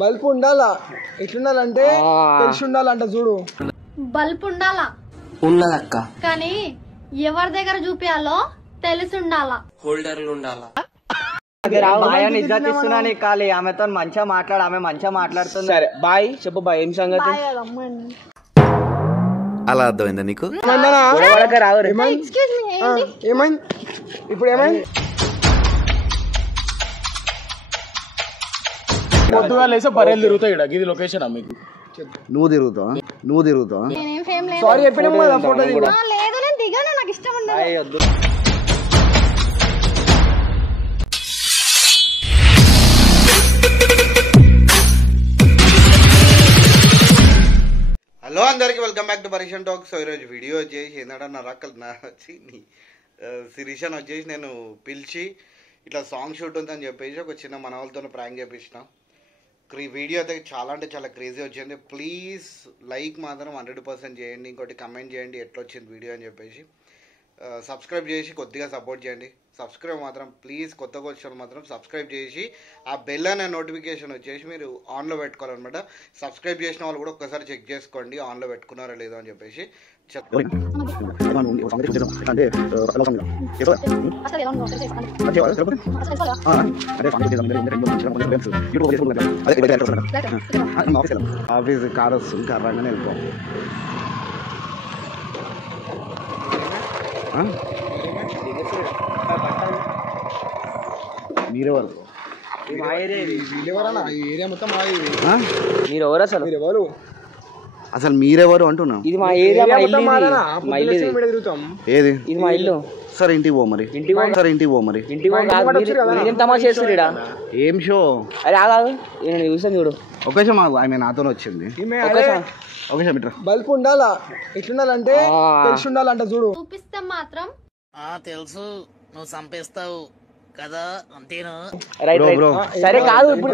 Bulb ఉండాలా ఎట్లుండాలంటే తెలిసి ఉండాలంట చూడు బల్బ్ ఉండాలా ఉన్నదక్క కానీ ఎవరి దగ్గర చూపించాలో తెలిసి ఉండాలా హోల్డర్లు ఉండాలా కాలి ఆమెతో మంచిగా మాట్లాడు ఆమె మంచిగా మాట్లాడుతుంది సరే బాయ్ చెప్పు బాయ్ ఏం సంగతి అలా అర్థమైందా నీకు ఏమైంది ఇప్పుడు ఏమైంది పొద్దుగా లేసే బర్రెలు తిరుగుతాయి ఇది లొకేషన్ మీకు నువ్వు తిరుగుతావా సారీ చెప్పినా ఫోటో దిగు లేదు నేను దిగాను నాకు ఇష్టం ఉండదు హలో అందరికి వెల్కమ్ బ్యాక్ టు పరీషన్ టాక్. సో ఈరోజు వీడియో వచ్చేసి ఏంటంటే నా రక్కలు శిరీషను వచ్చేసి నేను పిలిచి ఇట్లా సాంగ్ షూట్ ఉందని చెప్పేసి ఒక చిన్న మన వాళ్ళతో ప్రాంక్ చేపించిన. వీడియో అయితే చాలా అంటే చాలా క్రేజీ వచ్చింది. ప్లీజ్ లైక్ మాత్రం 100% చేయండి, ఇంకోటి కమెంట్ చేయండి ఎట్లా వచ్చింది వీడియో అని చెప్పేసి. సబ్స్క్రైబ్ చేసి కొద్దిగా సపోర్ట్ చేయండి. సబ్స్క్రైబ్ మాత్రం ప్లీజ్, కొత్తగా వచ్చిన మాత్రం సబ్స్క్రైబ్ చేసి ఆ బెల్ అనే నోటిఫికేషన్ వచ్చేసి మీరు ఆన్లో పెట్టుకోవాలన్నమాట. సబ్స్క్రైబ్ చేసిన వాళ్ళు కూడా ఒక్కసారి చెక్ చేసుకోండి ఆన్లో పెట్టుకున్నారో లేదో అని చెప్పేసి ఆఫీస్ కార్ వస్తుంది, కార్ రాగానే వెళ్ళిపో. మీరే వరకు అసలు మీరెవరు అంటున్నా? ఇది మా ఏరియా, ఏది ఇది మా ఇల్లు. సరే ఇంటికి పో మరి, ఏం తమాషా చేస్తున్నా? ఏం షో? అరే ఆగాదు, నేను చూసాను చూడు. ఒకేసారి మాకు ఆమె నాతో వచ్చింది. బల్బ్ ఉండాలా ఎట్లుండాలంటే తెలిసి ఉండాలంట చూడు. చూపిస్తే మాత్రం తెలుసు నువ్వు చంపేస్తావు కదా అంతేనా? సరే కాదు ఇప్పుడు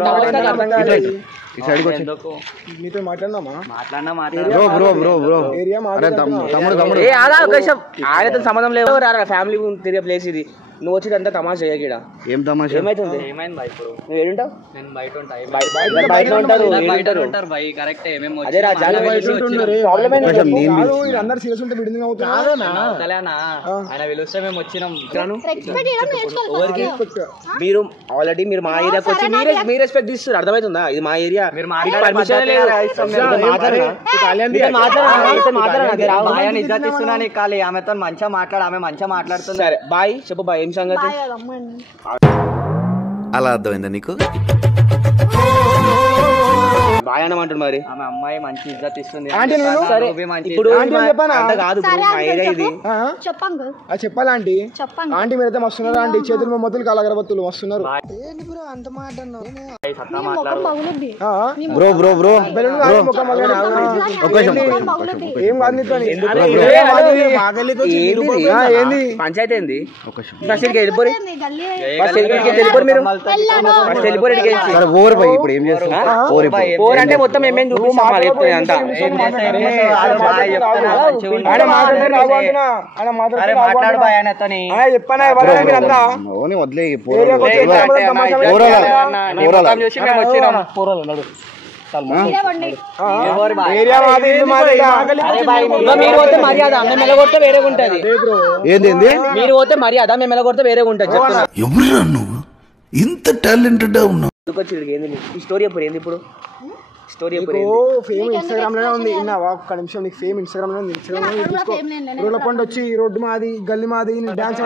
నీతో మాట్లాడినామా? ఆయనతో సంబంధం లేదు. ఫ్యామిలీ తిరిగే ప్లేస్ ఇది. నువ్వు వచ్చి అంతా తమాషా చేయకీడ. ఏం తమాషా? ఏమైతుంది? నువ్వు ఏడుంటావు? బయట ఉంటారు. అదే రా అందరు సీరియస్ ఉంటే బిడింగ్ ఆయన పిలుస్తే మేము వచ్చినాం. మీరు ఆల్రెడీ మీరు మా ఏరియాకి వచ్చి మీరు రెస్పెక్ట్ ఇస్తారు. అర్థమవుతుందా? ఇది మా ఏరియా. కాలి ఆమెతో మంచిగా మాట్లాడు ఆమె మంచిగా మాట్లాడుతుంది. సరే బాయ్ చెప్పు బాయ్ ఏం సంగతి? అలా అర్థమైందా నీకు? బాయ్ అన్నమాట మరి. ఆమె అమ్మాయి మంచి ఇజ్జత్ ఇస్తుంది. ఇప్పుడు కాదు మా ఏరియా ఇది. చెప్పాలా ఆంటీ? ఆంటీ మీరైతే మస్తున్నారు ఆంటీ. చేతులు మొత్తులు కాల అగరబత్తులు వస్తున్నారు. అంత మాట పంచాయతీ ఏంది? ఇప్పుడు ఏం చేస్తావు? అంటే మొత్తం ఏమేమి చూపిస్తాం అంతా. వదిలే మీరు పోతే మర్యాద మేము ఎలగొడితే వేరే ఉంటది. మీరు పోతే మర్యాద మేము ఎలగొడితే వేరే ఉంటది. ఎవరురా నువ్వు ఇంత టాలెంటెడ్ ఉన్నావు? ఈ స్టోరీ ఎప్పుడు ఏంది? ఇప్పుడు స్టోరీ ఫేమ్ ఇన్స్టాగ్రామ్ లోనే ఉంది. ఒక్క నిమిషం, నీకు ఫేమ్ ఇన్స్టాగ్రామ్ లో ఉంది. రోడ్ల పండు వచ్చి రోడ్డు మాది గల్లి మాది డాన్స్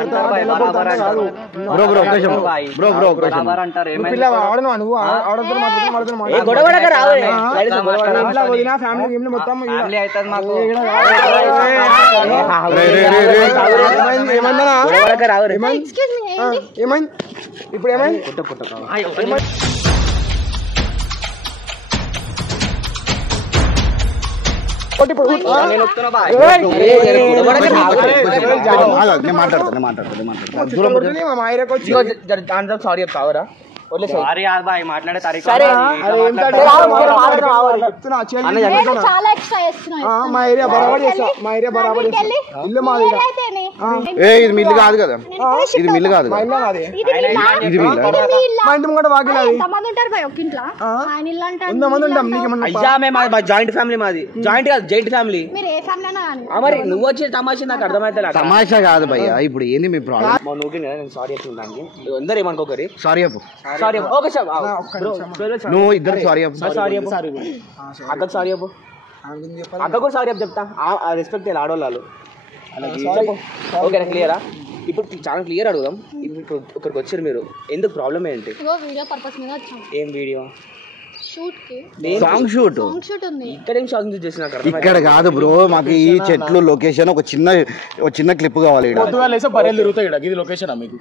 ఫ్యామిలీ మొత్తం ఏమైంది ఇప్పుడు ఏమైంది? సారీ చెప్తావరా? సారీ బాయ్ మాట్లాడే తారీఖు సరే చాలా ఎక్స్ట్రా చేస్తున్నావు మా ఏరియా బరాబర్ చేస్తా మా ఏరియా బరాబర్ చేస్తా ఇల్లు మాది ఇది మిల్లు కాదు కదా ఇది మిల్లు కాదు మా ఇల్లు నాది ఇది మిల్లు మా ఇంటి ముంగట వాకిలాది ఎంతమంది ఉంటారు భయ్ ఒక ఇంట్లో ఆయన ఇల్లు అంటే 100 మంది ఉంటాం నీకేమన్నా అయ్యా మేము జాయింట్ ఫ్యామిలీ మాది జాయింట్ కాదు జైంట్ ఫ్యామిలీ మీరు ఏ ఫ్యామిలీ అయినా కానీ మరి నువ్వు వచ్చే తమాషా నాకు అర్థమైతే తమాషా కాదు భయ్యా ఇప్పుడు ఏంది మీ ప్రాబ్లం నేను సారీ చెప్తున్నాను అందరు ఏమనుకోకరి సారీ చెప్పు సారీ ఓకే సార్ నువ్వు ఇద్దరు సారీ చెప్పు సారీ చెప్పు అక్కకు సారీ చెప్పు అక్క కూడా సారీ చెప్పు చెప్తా రెస్పెక్ట్ ఆడవాళ్ళు ఓకేనా క్లియరా ఇప్పుడు చాలా క్లియర్ అడుగుదాం ఇప్పుడు ఇక్కడికి వచ్చారు మీరు ఎందుకు ప్రాబ్లం ఏంటి వీడియో పర్పస్ మీద వచ్చాం ఏం వీడియో షూట్ కి సాంగ్ షూట్ ఉంది ఇక్కడ ఏం షాపింగ్ చేసిన ఇక్కడ కాదు బ్రో మాకు ఈ చెట్లు లొకేషన్ ఒక చిన్న క్లిప్ కావాలి ఈడ. పొద్దుగా లేసే బర్రెలు తిరుగుతాయి ఇక్కడ ఇది లొకేషన్ మీకు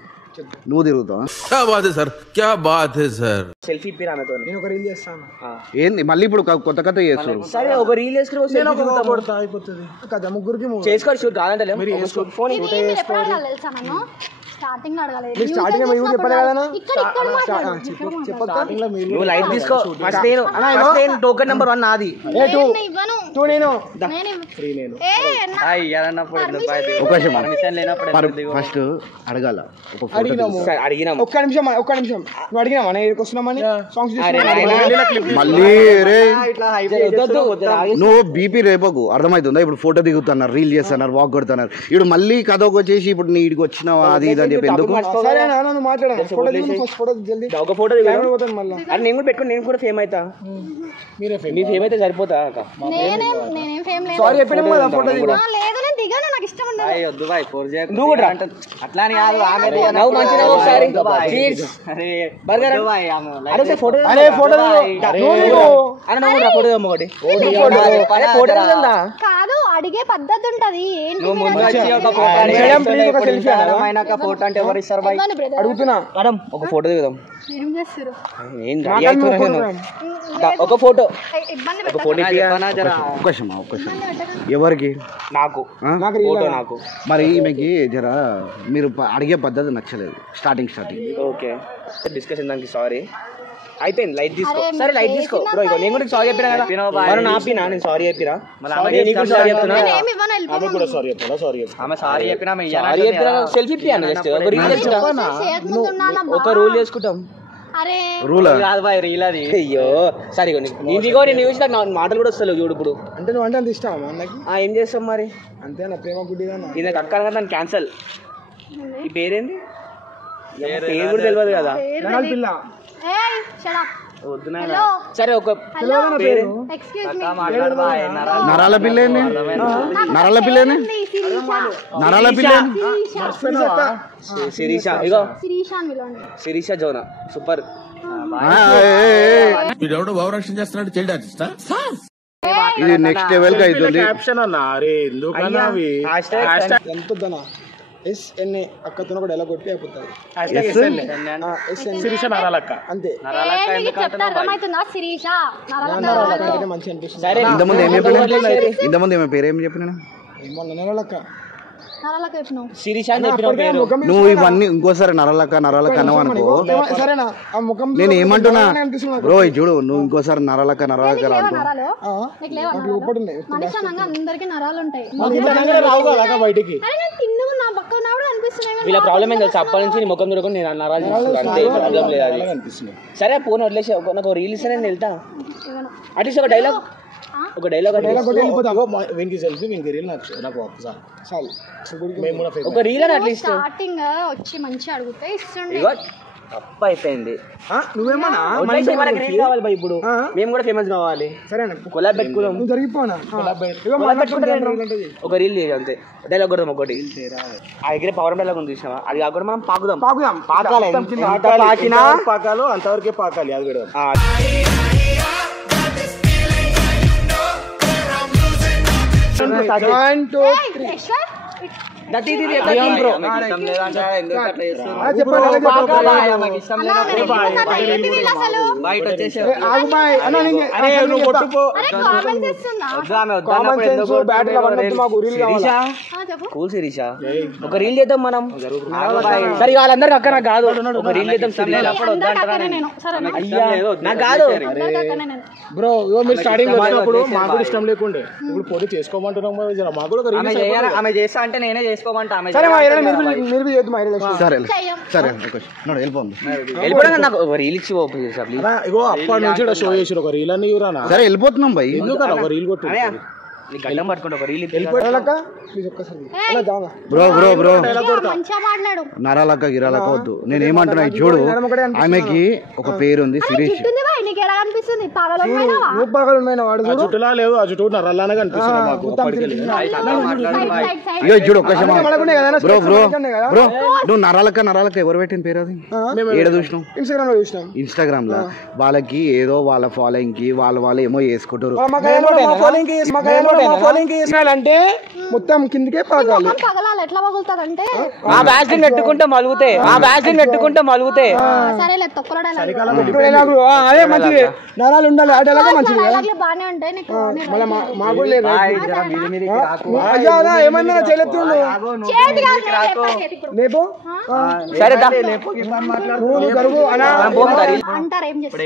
నువ్వు తిరుగుతావు क्या बात है सर क्या बात है सर సెల్ఫీ ఇప్పిరా ఆమెతో నేను ఒక రీల్ చేస్తాను ఏంది మళ్ళీ ఇప్పుడు కొత్త కథ చేస్తారు సరే ఒక రీల్ వేసుకుని కొడతా అయిపోతుంది కదా ముగ్గురికి చేసుకోవాలి షూట్ కాదంటే ఫోన్ ఎప్పుడు అడగాలి తెలుసా నన్ను స్టార్టింగ్ అడగాలి స్టార్టింగ్ మీరు చెప్పలే కదా నువ్వు లైట్ తీసుకో ఫస్ట్ నేను టోకెన్ నెంబర్ 1 నాది ఫస్ట్ అడగాల సరే, అడిగినాము ఒక్క నిమిషం నువ్వు అడిగినామా నేను వస్తున్నామని సాంగ్స్ మళ్ళీ రే నువ్వు బీపీ రేపకు అర్థమవుతుందా ఇప్పుడు ఫోటో దిగుతున్నారు రీల్ చేస్తున్నారు వాక్ కొడుతున్నారు ఇప్పుడు మళ్ళీ కథకు వచ్చేసి ఇప్పుడు నీ ఇడికి వచ్చినావా అది ఇది అని చెప్పి ఎందుకు ఒక ఫోటో అది నేను కూడా పెట్టుకుని నేను కూడా ఫేమ్ అవుతా మీ ఫేమ్ అయితే సరిపోతా అక్క నేనేం ఫేమ్ లేదు సారీ చెప్పినా ఫోటో లేదు నేను దిగాను నాకు ఇష్టం ఉండదు నువ్వు కూడా అట్లా అని కాదు ఆమె నవ్వు మంచిగా ఒకసారి ఫోటో కాదు అడిగే పద్ధతి ఉంటది ఫోటో అంటే ఎవరు ఇస్తారు బాయ్ అడుగుతున్నా మేడం ఒక ఫోటో దిగుదాం ఏం చేస్తారు ఒక ఫోటో ఇబ్బంది ఒక ఫోటో ఎవరికి నాకు ఫోటో నాకు మరి ఈమెకి జర మీరు అడిగే పద్ధతి నచ్చలేదు స్టార్టింగ్ ఓకే డిస్కషన్ దానికి సారీ అయిపోయింది లైట్ తీసుకో సరే లైట్ తీసుకో బ్రో ఇగో నేను కూడా సారీ చెప్పినా కదా మనం ఆపినా నేను సారీ చెప్పిరా నేను సారీ చెప్తున్నా ఆమె కూడా సారీ చెప్పాలా సారీ చెప్పు ఆమె సారీ చెప్పినా సారీ చెప్పినా సెల్ఫీ ఇప్పియాను జస్ట్ ఒక రీల్ చేసుకుంటాం ఒక రూల్ చేసుకుంటాం అరే రూల్ కాదు బాయ్ రీల్ అది అయ్యో సరే నేను చూసి నాకు మాటలు కూడా వస్తలేవు చూడు ఇప్పుడు అంటే నువ్వు అంటే అంత ఇష్టమా అన్నకి ఏం చేస్తాం మరి అంతేనా ప్రేమ గుడ్డిగా ఇది నాకు అక్క నన్ను క్యాన్సల్ ఈ పేరేంది పేరు కూడా తెలియదు కదా పిల్ల సరే ఒక ఎక్స్క్యూజ్ మీ నరాల పిల్ల ఏంది నరాల పిల్ల ఏంది నరాల పిల్ల శిరీష ఇగో శిరీషాన్ విలోండి శిరీష జోనా సూపర్ వీడెవడో భావరక్షణ చేస్తున్నాడు చైల్డ్ ఆర్టిస్టా ఇది నెక్స్ట్ లెవెల్ కి అవుతుంది క్యాప్షన్ అన్న అరే ఎందుకన్నా అవి ఎంత వద్దనా SNA అక్కతో కూడా ఎలా కొట్టి అయిపోతుంది శిరీష నరాలక్క అంతే మీకు చెప్తా అర్థమవుతుందా శిరీష అంటే మంచి అనిపిస్తుంది సరే ఇంతకుముందు ఏం చెప్పినా ఇంతకుముందు ఏమో పేరు ఏం చెప్పినా ఏమో నెలలక్క నరాలకు చెప్పినావు శిరీష అని చెప్పిన పేరు నువ్వు ఇవన్నీ ఇంకోసారి నరాలక్క అన్నావు అనుకో సరేనా ఆ ముఖం నేను ఏమంటున్నా బ్రో చూడు నువ్వు ఇంకోసారి నరాలక్క అనుకో నరాలు నీకు లేవా మనిషి అనగా అందరికి నరాలు ఉంటాయి రావు కదా బయటికి అరే నేను తిన్ను నా పక్క ఉన్నప్పుడు అనిపిస్తున్నాయి వీళ్ళ ప్రాబ్లం ఏం తెలుసు అప్పటి నుంచి నీ ముఖం చూడకుండా నేను నరాలు అంతే ప్రాబ్లం లేదు అది సరే ఫోన్ వదిలేసి నాకు రీల్ ఇస్తే నేను వెళ్తా అట్లీస్ట్ ఒక డైలాగ్ వీనికి సెల్ఫీ వీనికి రీల్ నాకు ఒకసారి చాలు మేము కూడా ఒక రీల్ అని అట్లీస్ట్ స్టార్టింగ్ వచ్చి మంచి అడిగితే ఇస్తుండే తప్ప అయిపోయింది నువ్వేమన్నా మనకి రీల్ కావాలి భయ్ ఇప్పుడు మేము కూడా ఫేమస్ కావాలి సరేనా కొలాబ్ పెట్టుకుందాం జరిగిపోనా ఒక రీల్ చేయాలి అంతే డైలాగ్ కొడదాం ఒకటి ఆ దగ్గర పవర్ డైలాగ్ ఉంది చూసినావా అది కాకుండా మనం పాకుదాం పాకాలి పాకాలో అంతవరకే పాకాలి అది కూడా బయట వచ్చేసి కూల్ శిరీష ఒక రీల్ చేద్దాం మనం. సరే వాళ్ళందరికి అక్క నాకు కాదు, ఒక రీల్ చేద్దాం. నాకు కాదు బ్రో. మీరు స్టార్టింగ్ వచ్చినప్పుడు మాకు కూడా ఇష్టం లేకుండే, ఇప్పుడు పోటీ చేసుకోమంటున్నాం. మాకు కూడా ఆమె చేస్తా అంటే నేనే చేసుకోమంటా. ఆమె నాకు ఒక రీల్ ఇచ్చి ఇగో అప్పటి నుంచి షో చేసి ఒక రీల్ అని సరే వెళ్ళిపోతున్నాం భయ్. ఎందుకన్నా ఒక రీల్ కొట్టు గల్లం పట్టుకుంటే ఒక రీల్ బ్రో బ్రో బ్రో మాట్లాడు. నరాలక్క గిరాలక్క వద్దు. నేను ఏమంటున్నా చూడు, ఆమెకి ఒక పేరుంది శిరీష్. చుట్టులా లేదు, ఆ చుట్టూ నరాలనే కనిపిస్తుంది మాకు. ఇగో చూడు ఒక్క బ్రో బ్రో బ్రో నువ్వు నరాలక్క ఎవరు పెట్టిన పేరు అది? ఏడ చూసినావు? ఇన్స్టాగ్రామ్ లో. వాళ్ళకి ఏదో వాళ్ళ ఫాలోయింగ్ కి వాళ్ళు ఏమో చేసుకుంటారు. అంటే మొత్తం కిందకే పగలాలి. పగలాలి ఎట్లా పగులుతారంటే ఆ వ్యాక్సిన్ పెట్టుకుంటే మలుగుతే సరేలే తొక్కలడా అదే మంచిది. నరాలు ఉండాలి, ఆటలాగా మంచిది. బానే ఉంటాయి నీకు. మాకు లేదు ఏమన్నా చెల్లెత్తుండు లేపు. సరే అంటారు ఏం చేస్తారు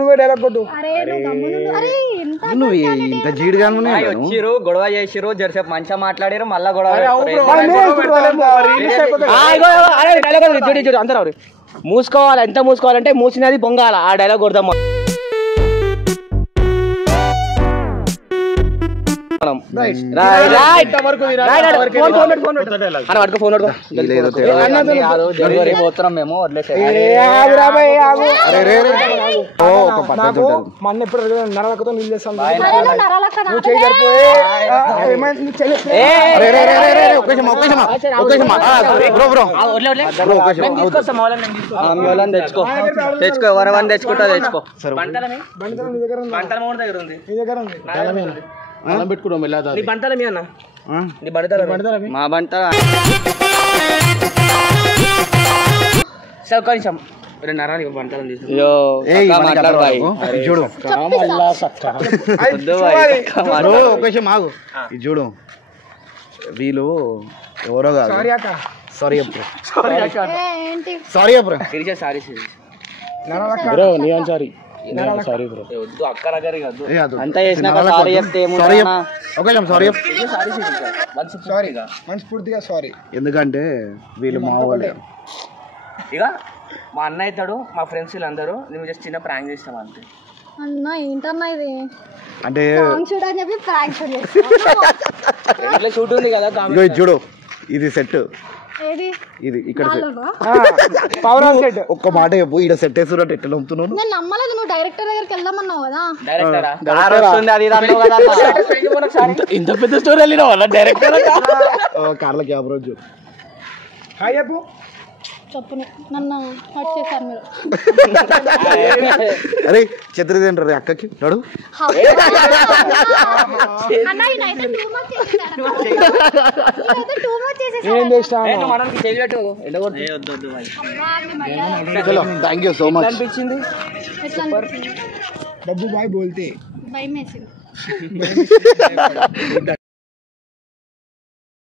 నువ్వే డైలాగ్ కొట్టు. నువ్వు ఇంత జీడిగాను వచ్చిరు, గొడవ చేసిరు, జరసేపు మంచిగా మాట్లాడారు, మళ్ళా గొడవ. అందరూ మూసుకోవాలి. ఎంత మూసుకోవాలంటే మూసినది పొంగాల. ఆ డైలాగ్ కొడదాం. మేము మన ఎప్పుడు నరాలకతో నీళ్ళు చేస్తాం. తెచ్చుకో ఎవరవని తెచ్చుకుంటా తెచ్చుకో. పెట్టుకుంటాం మా బంట కొంచెం నరానికి బంటలు చూడు చూడు వీళ్ళు ఎవరో కాదు. Sorry sorry bro. నీ సారీ సారీ బ్రో. అక్క దగ్గర అంతా చేసినాక సారీ చెప్తే సారీ మనస్ఫూర్తిగా సారీ. ఎందుకంటే వీళ్ళు మా వాళ్ళే. ఇక మా అన్న అవుతాడు, మా ఫ్రెండ్స్ వీళ్ళందరూ మేము జస్ట్ చిన్న ప్రాంక్ చేస్తాం అంతే. అన్న ఏంటన్నా ఇది అంటే షూట్ అని చెప్పి ప్రాంక్ షూట్ ఇట్లా షూట్ ఉంది కదా. చూడు ఇది సెట్, ఏది ఇది ఇక్కడ సెట్. ఒక్క మాట చెప్పు, ఇక్కడ సెట్ వేస్తున్నట్టు ఎట్లా నమ్ముతున్నావు? నేను నమ్మలేదు. నువ్వు డైరెక్టర్ దగ్గరికి వెళ్దామన్నావు కదా. ఇంత పెద్ద స్టోరీ వెళ్ళిన వాళ్ళ డైరెక్టర్ కార్ల క్యాబ్ రోజు హాయ్ చెప్పు. చెప్పు నన్ను హర్ట్ చేశారు మీరు. అరే ఛత్రి తింటారు అక్కకి నడు. ఏం చేస్తా. Thank you so much. అనిపించింది బబ్బు బాయ్ బోల్తే భయం వేసింది.